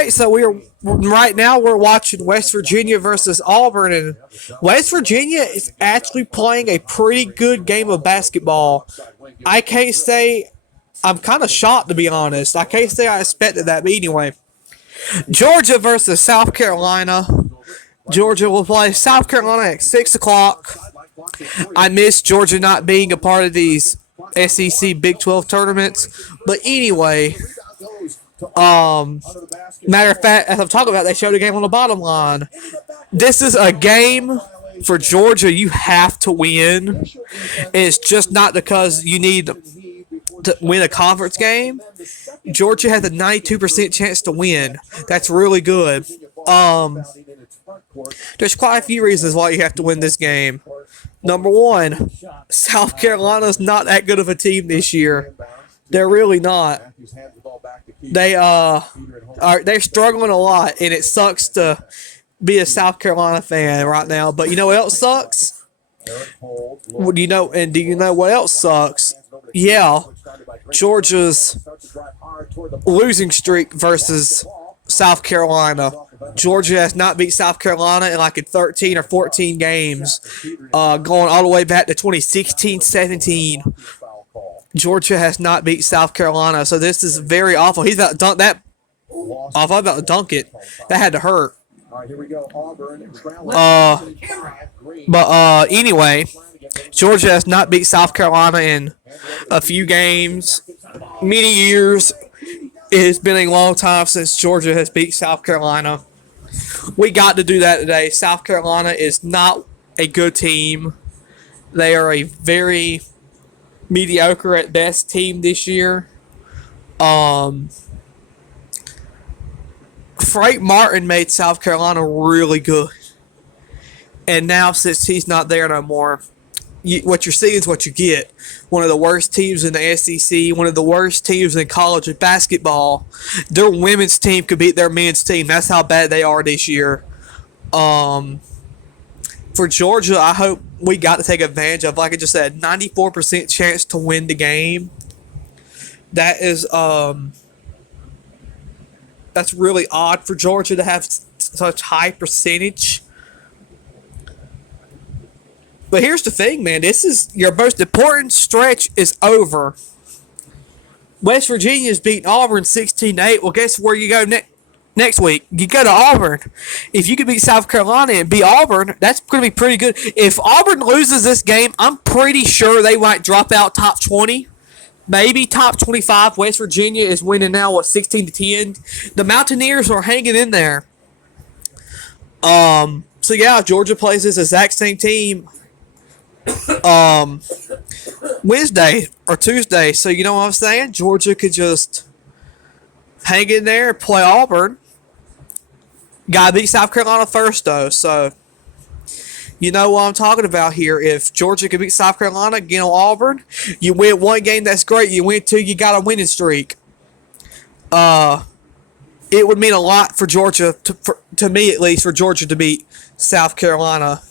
right, so right now we're watching West Virginia versus Auburn, and West Virginia is actually playing a pretty good game of basketball. I can't say I'm kind of shocked, to be honest. I can't say I expected that, but anyway, Georgia versus South Carolina. Georgia will play South Carolina at 6 o'clock. I miss Georgia not being a part of these SEC Big 12 tournaments, but anyway. Matter of fact, as I'm talking about, they showed a game on the bottom line. This is a game for Georgia you have to win. It's just not because you need to win a conference game. Georgia has a 92% chance to win. That's really good. There's quite a few reasons why you have to win this game. Number one, South Carolina's not that good of a team this year. They're really not. They're struggling a lot, and it sucks to be a South Carolina fan right now. But you know what else sucks? Do you know what else sucks? Yeah, Georgia's losing streak versus South Carolina. Georgia has not beat South Carolina in like 13 or 14 games, going all the way back to 2016-17. Georgia has not beat South Carolina, so this is very awful. He's about to dunk that. I'm about to dunk it. That had to hurt. But anyway, Georgia has not beat South Carolina in a few games, many years. It has been a long time since Georgia has beat South Carolina. We got to do that today. South Carolina is not a good team. They are a very mediocre at best team this year. Frank Martin made South Carolina really good. And now, since he's not there no more, what you're seeing is what you get. One of the worst teams in the SEC, one of the worst teams in college basketball. Their women's team could beat their men's team. That's how bad they are this year. For Georgia, I hope we got to take advantage of, like I just said, 94% chance to win the game. That is, that's really odd for Georgia to have such high percentage. But here's the thing, man. This is your most important stretch is over. West Virginia's beating Auburn 16-8. Well, guess where you go next week? You go to Auburn. If you can beat South Carolina and beat Auburn, that's going to be pretty good. If Auburn loses this game, I'm pretty sure they might drop out top 20. Maybe top 25. West Virginia is winning now, 16-10. The Mountaineers are hanging in there. So, yeah, Georgia plays this exact same team Wednesday or Tuesday. So, you know what I'm saying? Georgia could just hang in there and play Auburn. Got to beat South Carolina first, though. So, you know what I'm talking about here. If Georgia can beat South Carolina, get on Auburn, you win one game, that's great. You win two, you got a winning streak. It would mean a lot for Georgia, to me at least, for Georgia to beat South Carolina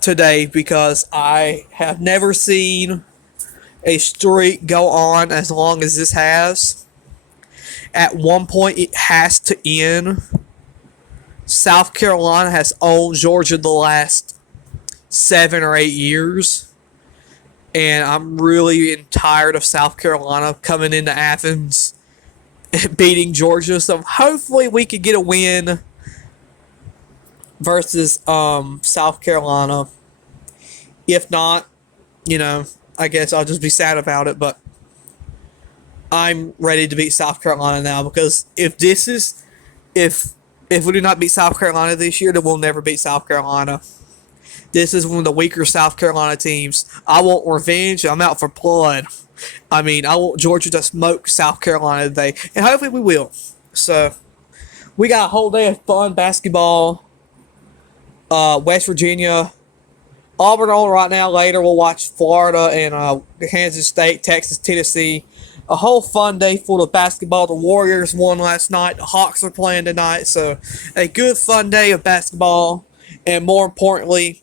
today, because I have never seen a streak go on as long as this has. At one point, it has to end. South Carolina has owned Georgia the last 7 or 8 years. And I'm really tired of South Carolina coming into Athens and beating Georgia. So hopefully we could get a win versus South Carolina. If not, I guess I'll just be sad about it. But I'm ready to beat South Carolina now, because if we do not beat South Carolina this year, then we'll never beat South Carolina. This is one of the weaker South Carolina teams. I want revenge. I'm out for blood. I want Georgia to smoke South Carolina today. And hopefully we will. So, we got a whole day of fun basketball. West Virginia. Auburn on right now. Later we'll watch Florida and Kansas State, Texas, Tennessee. A whole fun day full of basketball. The Warriors won last night. The Hawks are playing tonight. So, a good fun day of basketball. And more importantly,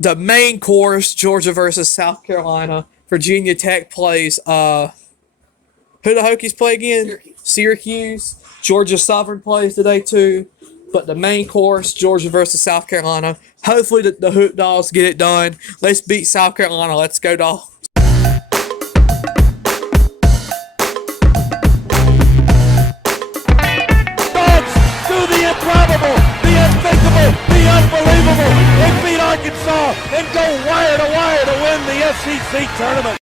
the main course, Georgia versus South Carolina. Virginia Tech plays, who Who the Hokies play again? Syracuse. Georgia Southern plays today too. But the main course, Georgia versus South Carolina. Hopefully the Hoop Dogs get it done. Let's beat South Carolina. Let's go, Dogs. The improbable, the unthinkable, the unbelievable. They beat Arkansas and go wire to wire to win the SEC tournament.